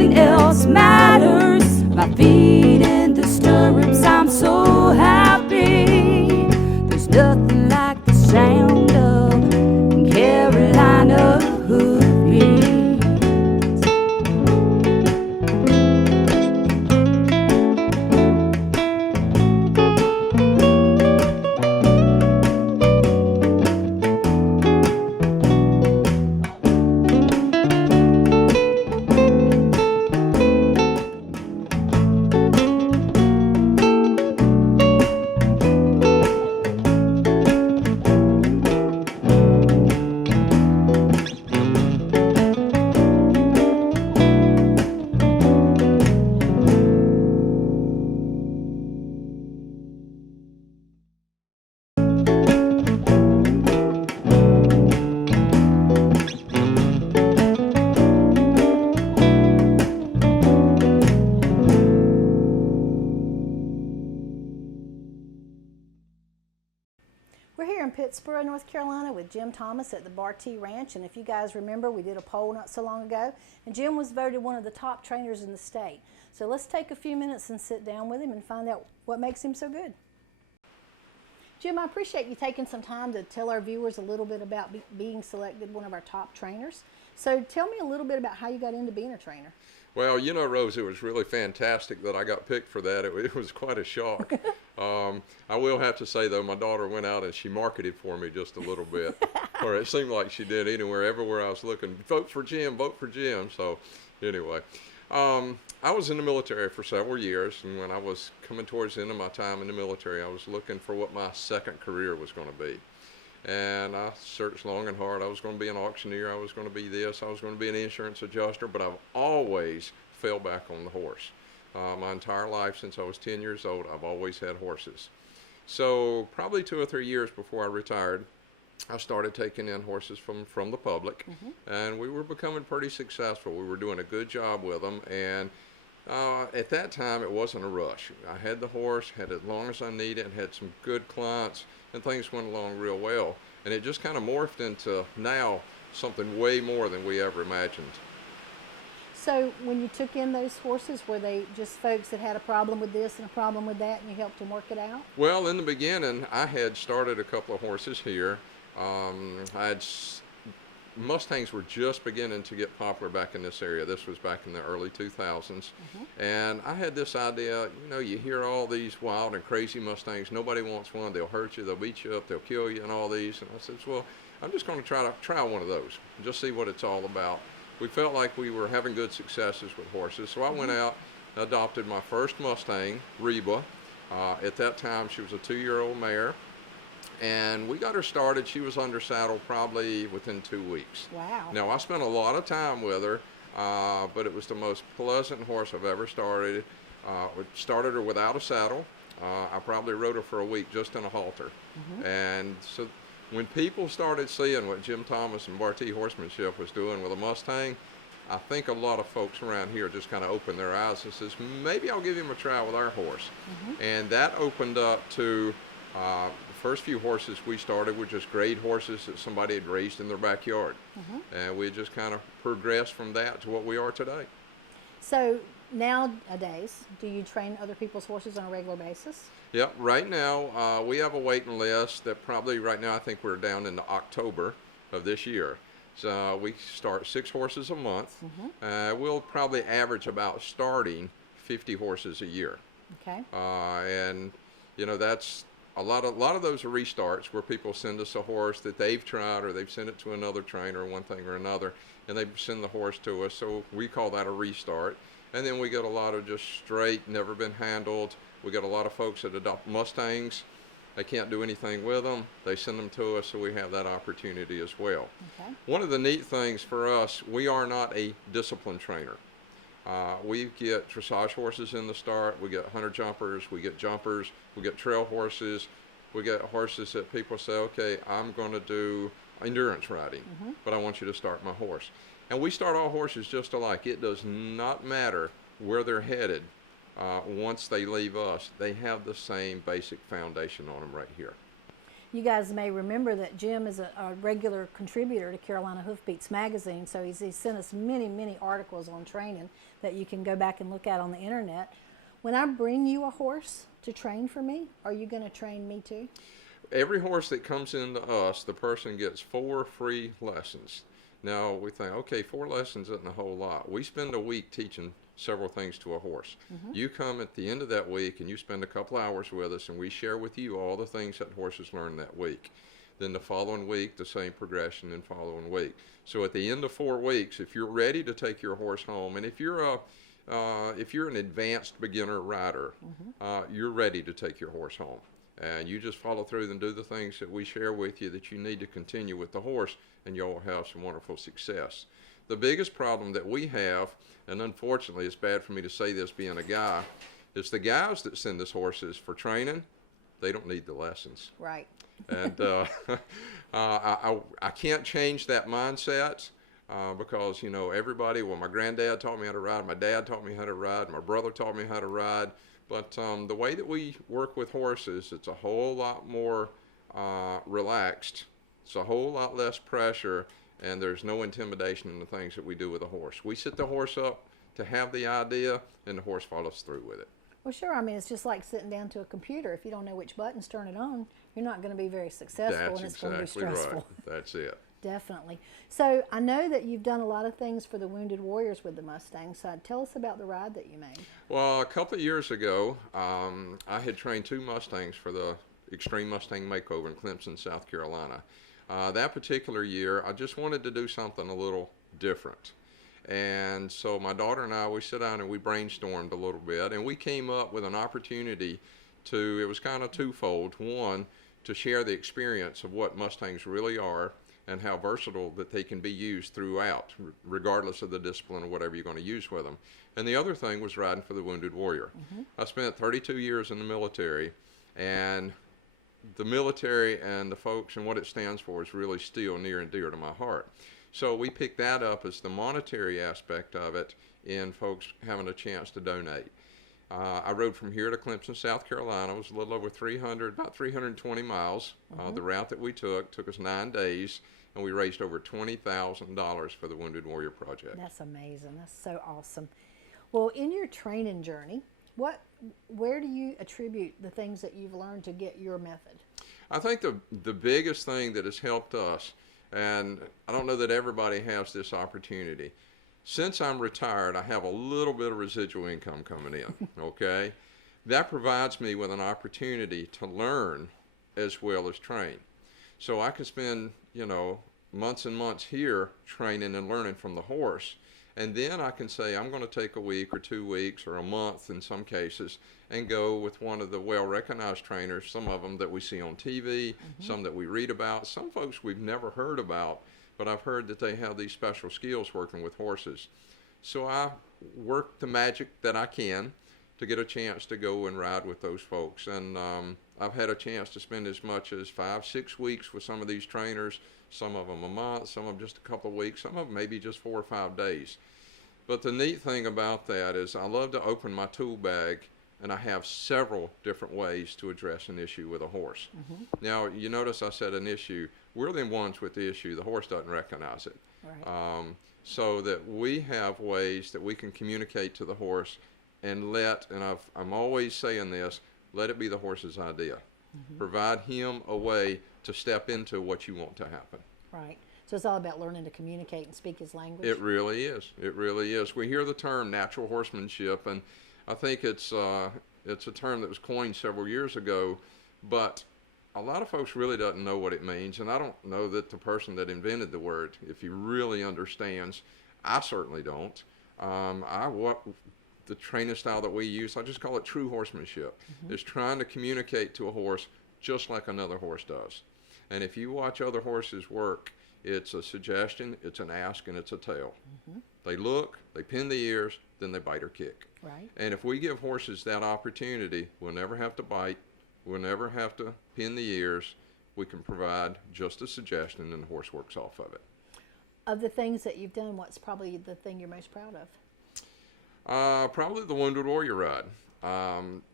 nothing else matters. My feet in the stirrups, I'm so happy. There's nothing like the sound of Carolina hoofbeats. We're here in Pittsboro, North Carolina with Jim Thomas at the Bartee Ranch, and if you guys remember, we did a poll not so long ago, and Jim was voted one of the top trainers in the state. So let's take a few minutes and sit down with him and find out what makes him so good. Jim, I appreciate you taking some time to tell our viewers a little bit about being selected one of our top trainers. So tell me a little bit about how you got into being a trainer. Well, you know, Rose, it was really fantastic that I got picked for that. It was quite a shock. I will have to say, though, my daughter went out and she marketed for me just a little bit. Or it seemed like she did everywhere I was looking. Vote for Jim, vote for Jim. So anyway, I was in the military for several years. And when I was coming towards the end of my time in the military, I was looking for what my second career was going to be. And I searched long and hard. I was going to be an auctioneer. I was going to be this. I was going to be an insurance adjuster. But I've always fell back on the horse. My entire life, since I was 10 years old, I've always had horses. So probably 2 or 3 years before I retired, I started taking in horses from the public. And we were becoming pretty successful. We were doing a good job with them. And at that time, it wasn't a rush. I had the horse, had it as long as I needed, and had some good clients, and things went along real well. And it just kind of morphed into now something way more than we ever imagined. So when you took in those horses, were they just folks that had a problem with this and a problem with that, and you helped them work it out? Well, in the beginning, I had started a couple of horses here. Mustangs were just beginning to get popular back in this area. This was back in the early 2000s. And I had this idea, you know, you hear all these wild and crazy Mustangs. Nobody wants one. They'll hurt you. They'll beat you up. They'll kill you and all these. And I said, well, I'm just going to try one of those and just see what it's all about. We felt like we were having good successes with horses. So I went out and adopted my first Mustang, Reba. At that time, she was a 2-year-old mare. And we got her started. She was under saddle probably within 2 weeks. Wow. Now, I spent a lot of time with her, but it was the most pleasant horse I've ever started. We started her without a saddle. I probably rode her for a week just in a halter. And so when people started seeing what Jim Thomas and Bartee Horsemanship was doing with a Mustang, I think a lot of folks around here just kind of opened their eyes and says, maybe I'll give him a try with our horse. And that opened up to the first few horses we started were just grade horses that somebody had raised in their backyard. And we just kind of progressed from that to what we are today. So nowadays, do you train other people's horses on a regular basis? Yep, right now we have a waiting list that probably right now I think we're down into October of this year. So we start 6 horses a month. We'll probably average about starting 50 horses a year. Okay. And you know, that's a lot of those are restarts where people send us a horse that they've tried or they've sent it to another trainer, one thing or another, and they send the horse to us. So we call that a restart. And then we get a lot of just straight, never been handled. We get a lot of folks that adopt Mustangs. They can't do anything with them. They send them to us, so we have that opportunity as well. Okay. One of the neat things for us, we are not a discipline trainer. We get dressage horses in the start. We get hunter jumpers. We get jumpers. We get trail horses. We get horses that people say, okay, I'm going to do endurance riding, but I want you to start my horse. And we start all horses just alike. It does not matter where they're headed. Once they leave us, they have the same basic foundation on them right here. You guys may remember that Jim is a regular contributor to Carolina Hoofbeats magazine, so he's sent us many, many articles on training that you can go back and look at on the internet. When I bring you a horse to train for me, are you going to train me too? Every horse that comes into us, the person gets 4 free lessons. Now we think, okay, 4 lessons isn't a whole lot. We spend a week teaching several things to a horse. You come at the end of that week and you spend a couple hours with us, and we share with you all the things that horses learned that week. Then the following week, the same progression, and following week. So at the end of 4 weeks, if you're ready to take your horse home, and if you're an advanced beginner rider, you're ready to take your horse home. And you just follow through and do the things that we share with you that you need to continue with the horse, and you'll have some wonderful success. The biggest problem that we have, and unfortunately it's bad for me to say this being a guy, is the guys that send us horses for training, they don't need the lessons. Right. And I can't change that mindset because, you know, everybody, well, my granddad taught me how to ride, my dad taught me how to ride, my brother taught me how to ride. But the way that we work with horses, it's a whole lot more relaxed. It's a whole lot less pressure, and there's no intimidation in the things that we do with a horse. We set the horse up to have the idea, and the horse follows through with it. Well, sure. I mean, it's just like sitting down to a computer. If you don't know which buttons turn it on, you're not going to be very successful, and it's going to be stressful. Right. That's it. Definitely. So I know that you've done a lot of things for the Wounded Warriors with the Mustangs. So tell us about the ride that you made. Well, a couple of years ago, I had trained 2 Mustangs for the Extreme Mustang Makeover in Clemson, South Carolina. That particular year, I just wanted to do something a little different. And so my daughter and I, we sat down and we brainstormed a little bit, and we came up with an opportunity to, it was kind of twofold. One, to share the experience of what Mustangs really are and how versatile that they can be used throughout, regardless of the discipline or whatever you're going to use with them. And the other thing was riding for the Wounded Warrior. I spent 32 years in the military, and the military and the folks and what it stands for is really still near and dear to my heart. So we picked that up as the monetary aspect of it in folks having a chance to donate. I rode from here to Clemson, South Carolina. It was a little over 320 miles. The route that we took us 9 days, and we raised over $20,000 for the Wounded Warrior Project. That's amazing. That's so awesome. Well, in your training journey, where do you attribute the things that you've learned to get your method? I think the biggest thing that has helped us, and I don't know that everybody has this opportunity. Since I'm retired, I have a little bit of residual income coming in, okay? That provides me with an opportunity to learn as well as train. So I can spend, you know, months and months here training and learning from the horse, and then I can say I'm going to take a week or 2 weeks or a month in some cases and go with one of the well-recognized trainers, some of them that we see on TV, some that we read about, some folks we've never heard about, but I've heard that they have these special skills working with horses. So I work the magic that I can to get a chance to go and ride with those folks. And I've had a chance to spend as much as 5-6 weeks with some of these trainers, some of them a month, some of them just a couple of weeks, some of them maybe just 4 or 5 days. But the neat thing about that is I love to open my tool bag, and I have several different ways to address an issue with a horse. Now, you notice I said an issue. We're the ones with the issue. The horse doesn't recognize it. Right. So that we have ways that we can communicate to the horse and I'm always saying this, let it be the horse's idea. Provide him a way to step into what you want to happen. Right. So it's all about learning to communicate and speak his language. It really is. It really is. We hear the term natural horsemanship, and I think it's a term that was coined several years ago, but a lot of folks really doesn't know what it means, and I don't know that the person that invented the word, if he really understands, I certainly don't. The training style that we use, I just call it true horsemanship. It's trying to communicate to a horse just like another horse does. And if you watch other horses work, it's a suggestion, it's an ask, and it's a tell. They look, they pin the ears, then they bite or kick. Right. And if we give horses that opportunity, we'll never have to bite, we'll never have to pin the ears. We can provide just a suggestion, and the horse works off of it. Of the things that you've done, what's probably the thing you're most proud of? Probably the Wounded Warrior ride.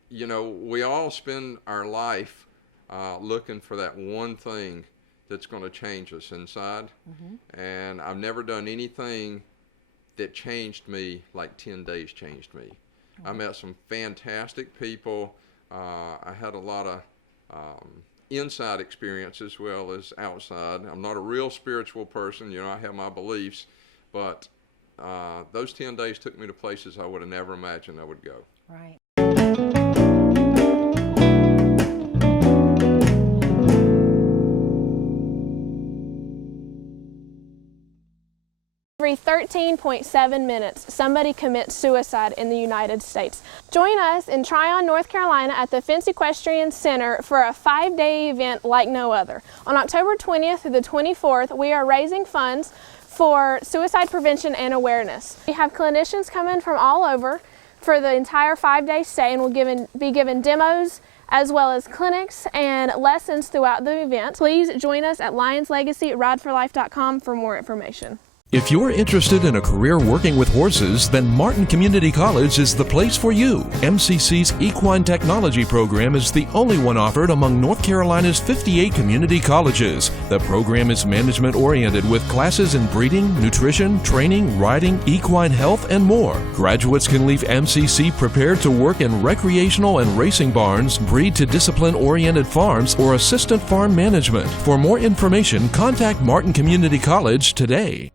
You know, we all spend our life looking for that one thing that's going to change us inside. And I've never done anything that changed me like 10 days changed me. I met some fantastic people. I had a lot of inside experience as well as outside. I'm not a real spiritual person, you know, I have my beliefs, but those 10 days took me to places I would have never imagined I would go. Right. Every 13.7 minutes, somebody commits suicide in the United States. Join us in Tryon, North Carolina at the Fence Equestrian Center for a 5-day event like no other. On October 20th through the 24th, we are raising funds for suicide prevention and awareness. We have clinicians coming from all over for the entire 5-day stay, and we'll be given demos as well as clinics and lessons throughout the event. Please join us at lionslegacyrideforlife.com for more information. If you're interested in a career working with horses, then Martin Community College is the place for you. MCC's Equine Technology program is the only one offered among North Carolina's 58 community colleges. The program is management-oriented with classes in breeding, nutrition, training, riding, equine health, and more. Graduates can leave MCC prepared to work in recreational and racing barns, breed to discipline-oriented farms, or assistant farm management. For more information, contact Martin Community College today.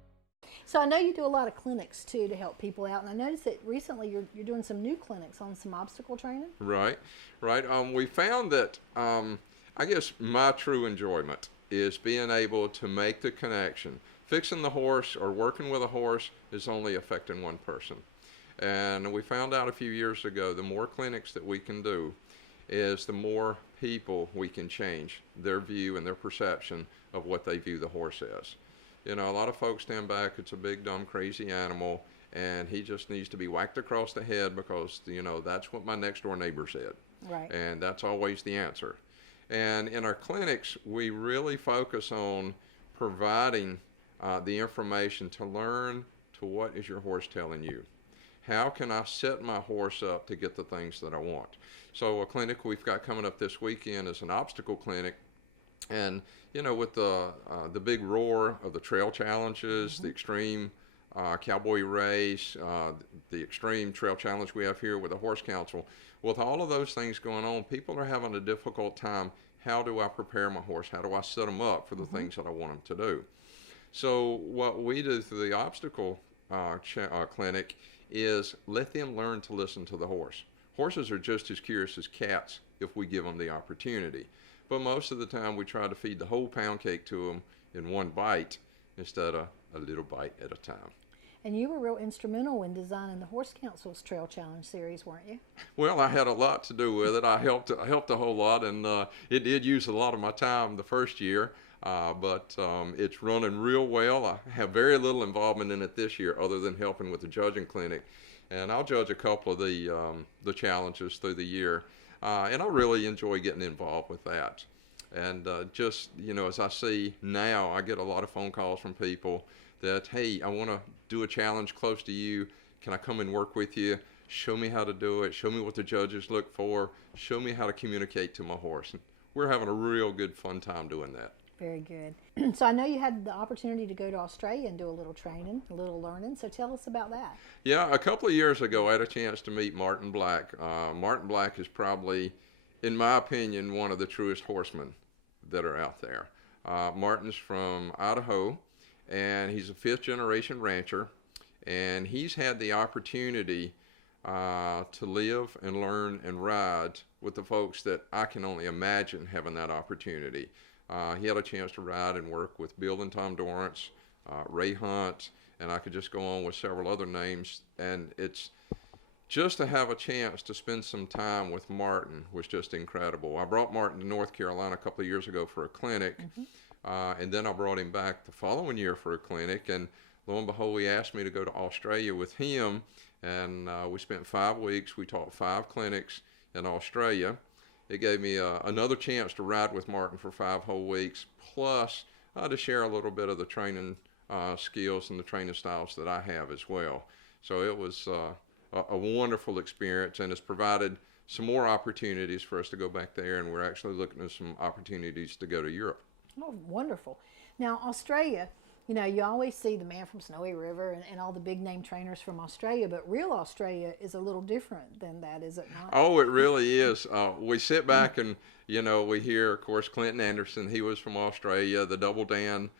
So I know you do a lot of clinics too to help people out, and I noticed that recently you're doing some new clinics on some obstacle training. Right. We found that I guess my true enjoyment is being able to make the connection. Fixing the horse or working with a horse is only affecting one person. And we found out a few years ago, the more clinics that we can do is the more people we can change their view and their perception of what they view the horse as. You know, a lot of folks stand back, it's a big, dumb, crazy animal, and he just needs to be whacked across the head because, you know, that's what my next door neighbor said. Right. And that's always the answer. And in our clinics, we really focus on providing the information to learn to what is your horse telling you. How can I set my horse up to get the things that I want? So a clinic we've got coming up this weekend is an obstacle clinic. And, you know, with the big roar of the trail challenges, the extreme cowboy race, the extreme trail challenge we have here with the Horse Council, with all of those things going on, people are having a difficult time. How do I prepare my horse? How do I set them up for the things that I want them to do? So what we do through the obstacle clinic is let them learn to listen to the horse. Horses are just as curious as cats if we give them the opportunity. But most of the time we try to feed the whole pound cake to them in one bite instead of a little bite at a time. And you were real instrumental in designing the Horse Council's Trail Challenge series, weren't you? Well, I had a lot to do with it. I helped a whole lot, and it did use a lot of my time the first year. But it's running real well. I have very little involvement in it this year other than helping with the judging clinic. And I'll judge a couple of the challenges through the year. And I really enjoy getting involved with that. And just, you know, as I see now, I get a lot of phone calls from people that, hey, I want to do a challenge close to you. Can I come and work with you? Show me how to do it. Show me what the judges look for. Show me how to communicate to my horse. And we're having a real good fun time doing that. Very good. So I know you had the opportunity to go to Australia and do a little training, a little learning. So tell us about that. Yeah, a couple of years ago, I had a chance to meet Martin Black. Martin Black is probably, in my opinion, one of the truest horsemen that are out there. Martin's from Idaho, and he's a fifth-generation rancher, and he's had the opportunity to live and learn and ride with the folks that I can only imagine having that opportunity. He had a chance to ride and work with Bill and Tom Dorrance, Ray Hunt, and I could just go on with several other names. And it's just to have a chance to spend some time with Martin was just incredible. I brought Martin to North Carolina a couple of years ago for a clinic, and then I brought him back the following year for a clinic. And lo and behold, he asked me to go to Australia with him, and we spent 5 weeks. We taught 5 clinics in Australia. It gave me another chance to ride with Martin for 5 whole weeks, plus to share a little bit of the training skills and the training styles that I have as well. So it was a wonderful experience, and it's provided some more opportunities for us to go back there, and we're actually looking at some opportunities to go to Europe. Oh, wonderful. Now, Australia, you know, you always see the man from Snowy River and all the big name trainers from Australia, but real Australia is a little different than that, is it not? Oh, it really is. We sit back and, you know, we hear, of course, Clinton Anderson, he was from Australia, the Double Dan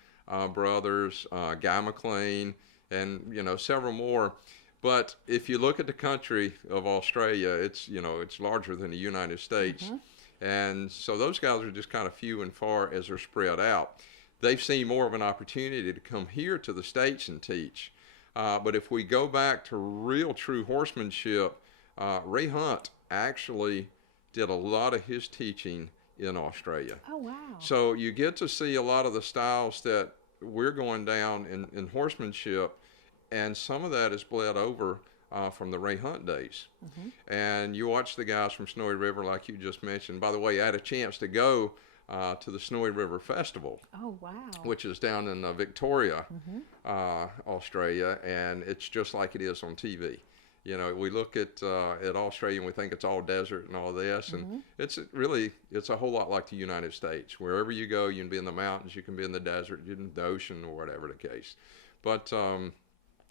brothers, Guy McLean, and, you know, several more. But if you look at the country of Australia, it's, you know, it's larger than the United States. And so those guys are just kind of few and far as they're spread out. They've seen more of an opportunity to come here to the States and teach. But if we go back to real true horsemanship, Ray Hunt actually did a lot of his teaching in Australia. Oh, wow. So you get to see a lot of the styles that we're going down in horsemanship, and some of that is bled over from the Ray Hunt days. And you watch the guys from Snowy River, like you just mentioned. By the way, I had a chance to go to the Snowy River Festival. Oh, wow. Which is down in Victoria, Australia, and it's just like it is on TV. You know, we look at Australia and we think it's all desert and all this, and it's a whole lot like the United States. Wherever you go, you can be in the mountains, you can be in the desert, you can be in the ocean, or whatever the case. But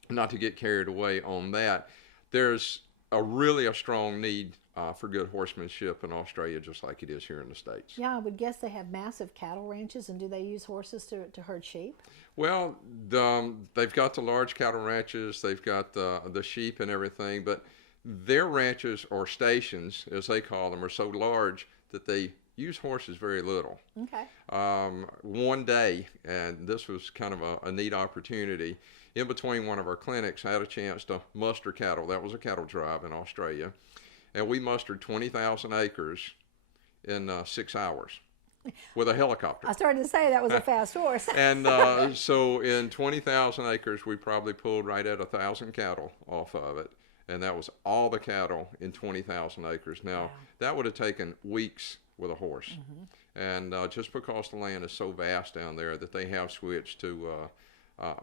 not to get carried away on that, there's really a strong need for good horsemanship in Australia, just like it is here in the States. Yeah, I would guess they have massive cattle ranches, and do they use horses to herd sheep? Well, they've got the large cattle ranches, they've got the sheep and everything, but their ranches or stations, as they call them, are so large that they use horses very little. Okay. One day, and this was kind of a neat opportunity, in between one of our clinics, I had a chance to muster cattle. That was a cattle drive in Australia. And we mustered 20,000 acres in 6 hours with a helicopter. I started to say that was a fast horse. And so in 20,000 acres, we probably pulled right at 1,000 cattle off of it. And that was all the cattle in 20,000 acres. Now, that would have taken weeks with a horse. And just because the land is so vast down there that they have switched to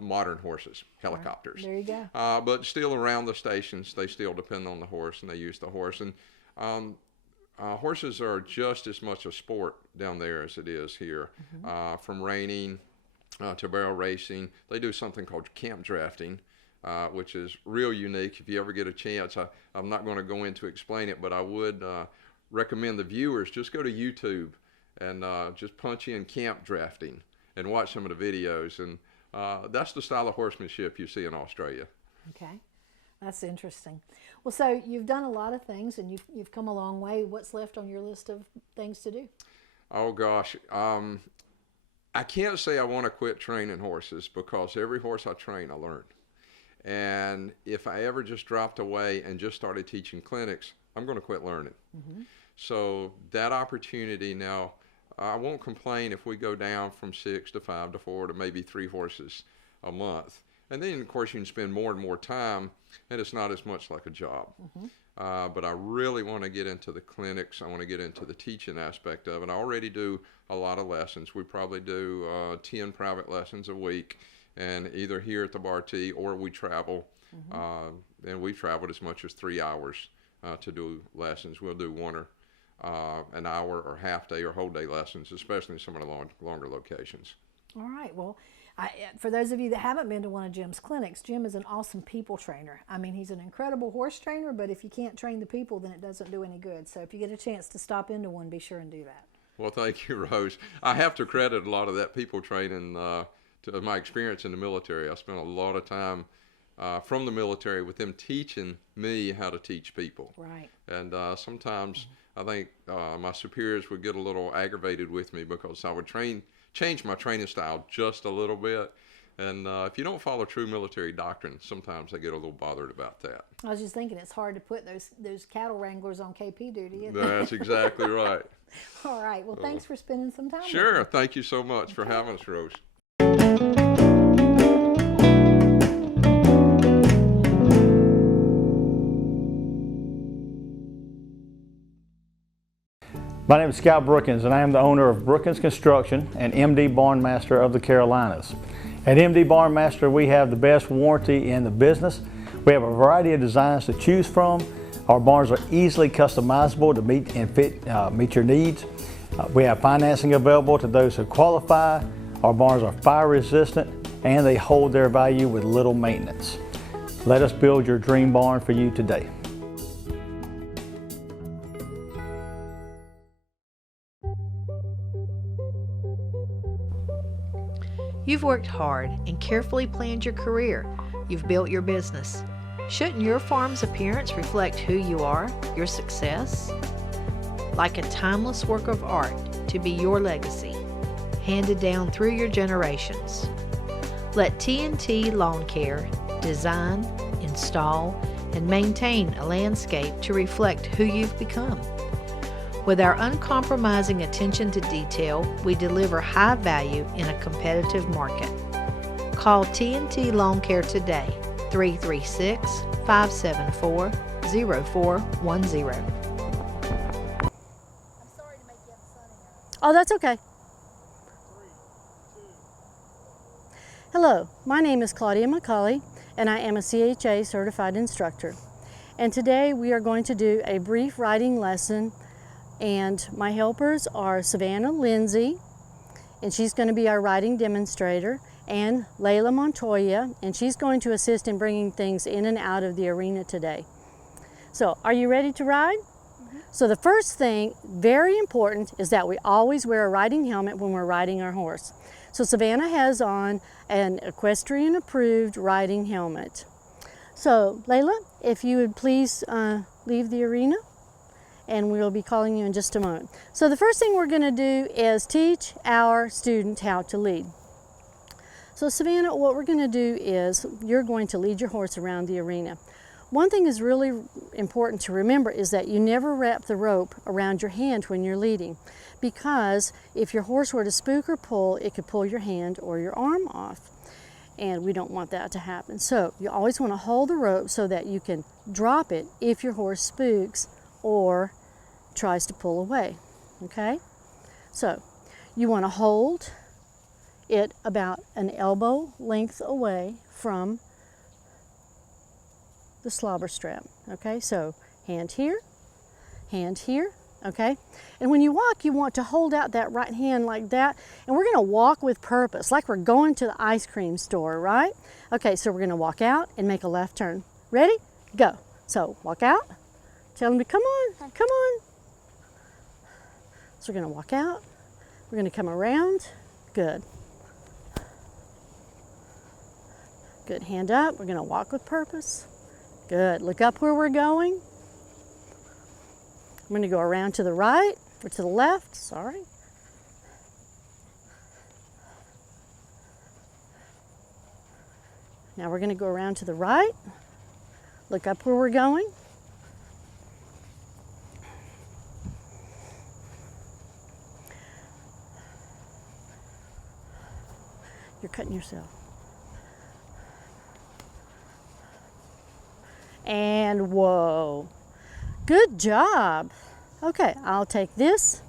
modern horses, helicopters. There you go. But still around the stations, they still depend on the horse, and they use the horse. And horses are just as much a sport down there as it is here. From reining to barrel racing. They do something called camp drafting, which is real unique. If you ever get a chance, I'm not going to go into explain it, but I would recommend the viewers just go to YouTube and just punch in camp drafting and watch some of the videos. And that's the style of horsemanship you see in Australia. Okay, that's interesting. Well, so you've done a lot of things, and you've come a long way. What's left on your list of things to do? Oh gosh, I can't say I want to quit training horses, because every horse I train I learn. And if I ever just dropped away and just started teaching clinics, I'm going to quit learning. So that opportunity now, I won't complain if we go down from 6 to 5 to 4 to maybe 3 horses a month. And then, of course, you can spend more and more time, and it's not as much like a job. But I really want to get into the clinics. I want to get into the teaching aspect of it. I already do a lot of lessons. We probably do 10 private lessons a week, and either here at the Bar T or we travel. And we've traveled as much as 3 hours to do lessons. We'll do one or an hour or half day or whole day lessons, especially in some of the longer locations. All right. Well, for those of you that haven't been to one of Jim's clinics, Jim is an awesome people trainer. I mean, he's an incredible horse trainer, but if you can't train the people, then it doesn't do any good. So if you get a chance to stop into one, be sure and do that. Well, thank you, Rose. I have to credit a lot of that people training to my experience in the military. I spent a lot of time from the military with them teaching me how to teach people. Right. And sometimes I think my superiors would get a little aggravated with me because I would change my training style just a little bit. And if you don't follow true military doctrine, sometimes I get a little bothered about that. I was just thinking it's hard to put those cattle wranglers on KP duty, isn't it? That's exactly right. All right. Well, thanks for spending some time with me. Sure. Thank you so much for having us, Rose. My name is Scout Brookins, and I am the owner of Brookins Construction and MD Barn Master of the Carolinas. At MD Barn Master, we have the best warranty in the business. We have a variety of designs to choose from. Our barns are easily customizable to meet your needs. We have financing available to those who qualify. Our barns are fire resistant and they hold their value with little maintenance. Let us build your dream barn for you today. You've worked hard and carefully planned your career. You've built your business. Shouldn't your farm's appearance reflect who you are, your success? Like a timeless work of art to be your legacy, handed down through your generations. Let T&T Lawn Care design, install, and maintain a landscape to reflect who you've become. With our uncompromising attention to detail, we deliver high value in a competitive market. Call T&T Lawn Care today, 336-574-0410. Oh, that's okay. Hello, my name is Claudia McCauley, and I am a CHA certified instructor. And today we are going to do a brief riding lesson, and my helpers are Savannah Lindsay, and she's going to be our riding demonstrator, and Layla Montoya, and she's going to assist in bringing things in and out of the arena today. So, are you ready to ride? So the first thing, very important, is that we always wear a riding helmet when we're riding our horse. So Savannah has on an equestrian approved riding helmet. So Layla, if you would please leave the arena, and we'll be calling you in just a moment. So the first thing we're going to do is teach our student how to lead. So Savannah, what we're going to do is you're going to lead your horse around the arena. One thing is really important to remember is that you never wrap the rope around your hand when you're leading, because if your horse were to spook or pull, it could pull your hand or your arm off, and we don't want that to happen. So you always want to hold the rope so that you can drop it if your horse spooks or tries to pull away, okay? So you want to hold it about an elbow length away from the slobber strap, okay? So hand here, okay? And when you walk, you want to hold out that right hand like that, and we're gonna walk with purpose, like we're going to the ice cream store, right? Okay, so we're gonna walk out and make a left turn. Ready? Go. So walk out, tell them to come on, come on. So we're gonna walk out, we're gonna come around, good. Good, hand up, we're gonna walk with purpose. Good, look up where we're going. I'm gonna go around to the right, or to the left, sorry. Now we're gonna go around to the right, look up where we're going. You're cutting yourself. And whoa, good job. Okay, I'll take this.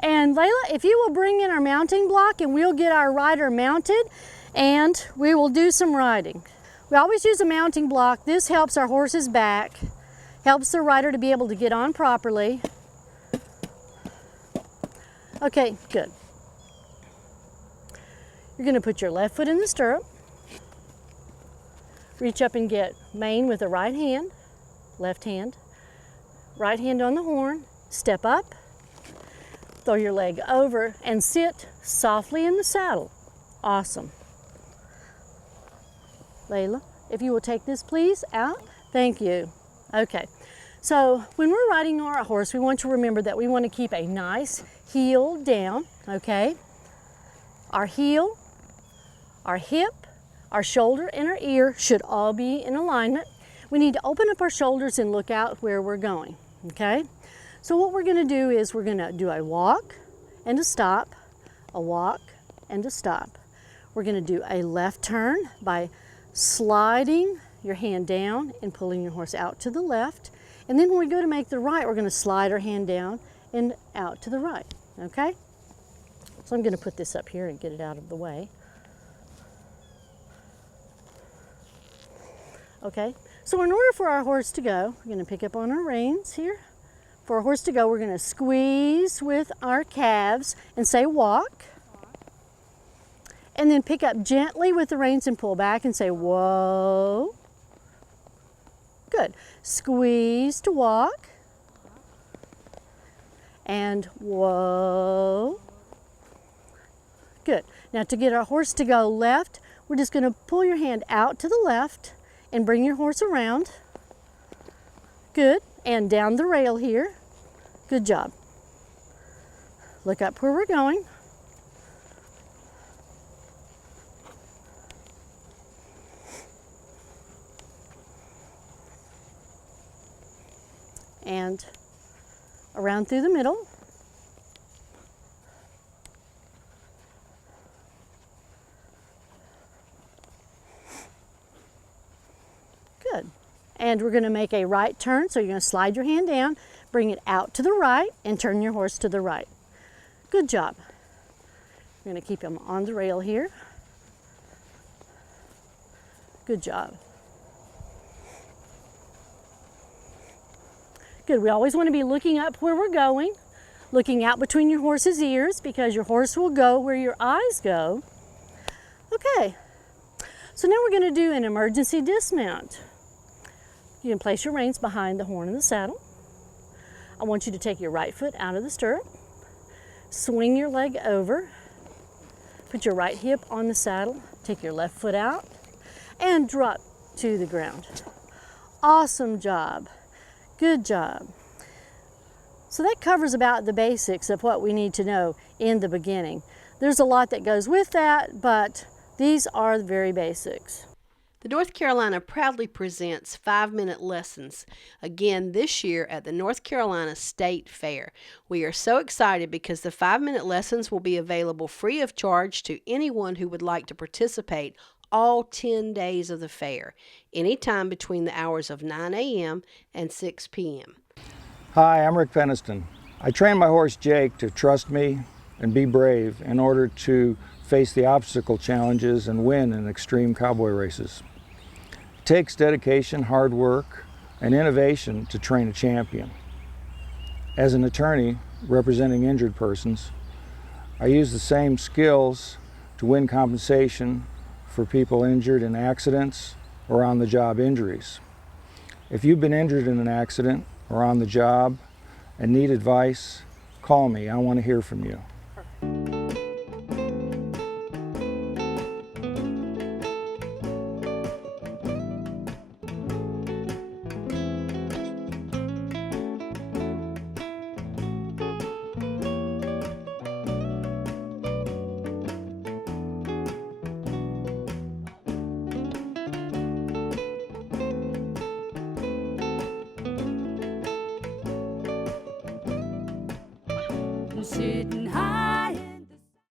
And Layla, if you will bring in our mounting block and we'll get our rider mounted and we will do some riding. We always use a mounting block. This helps our horse's back, helps the rider to be able to get on properly. Okay, good. You're gonna put your left foot in the stirrup. Reach up and get mane with the right hand, left hand. Right hand on the horn, step up, throw your leg over and sit softly in the saddle. Awesome. Layla, if you will take this please, out. Thank you. Okay, so when we're riding our horse, we want to remember that we want to keep a nice heel down, okay? Our heel, our hip, our shoulder, and our ear should all be in alignment. We need to open up our shoulders and look out where we're going, okay? So what we're gonna do is we're gonna do a walk and a stop, a walk and a stop. We're gonna do a left turn by sliding your hand down and pulling your horse out to the left. And then when we go to make the right, we're gonna slide our hand down and out to the right, okay? So I'm gonna put this up here and get it out of the way. Okay, So in order for our horse to go, we're going to pick up on our reins here. For our horse to go, we're going to squeeze with our calves and say walk. And then pick up gently with the reins and pull back and say whoa. Good. Squeeze to walk. And whoa. Good. Now to get our horse to go left, we're just going to pull your hand out to the left and bring your horse around. Good. And down the rail here. Good job. Look up where we're going. And around through the middle. Good. And we're going to make a right turn, so you're going to slide your hand down, bring it out to the right, and turn your horse to the right. Good job. We're going to keep him on the rail here. Good job. Good. We always want to be looking up where we're going, looking out between your horse's ears, because your horse will go where your eyes go. Okay. So now we're going to do an emergency dismount. You can place your reins behind the horn of the saddle. I want you to take your right foot out of the stirrup, swing your leg over, put your right hip on the saddle, take your left foot out, and drop to the ground. Awesome job. Good job. So that covers about the basics of what we need to know in the beginning. There's a lot that goes with that, but these are the very basics. The North Carolina proudly presents 5-minute lessons again this year at the North Carolina State Fair. We are so excited because the 5-minute lessons will be available free of charge to anyone who would like to participate all 10 days of the fair, anytime between the hours of 9 a.m. and 6 p.m. Hi, I'm Rick Feniston. I train my horse Jake to trust me and be brave in order to face the obstacle challenges and win in extreme cowboy races. It takes dedication, hard work, and innovation to train a champion. As an attorney representing injured persons, I use the same skills to win compensation for people injured in accidents or on-the-job injuries. If you've been injured in an accident or on the job and need advice, call me. I want to hear from you. Sitting high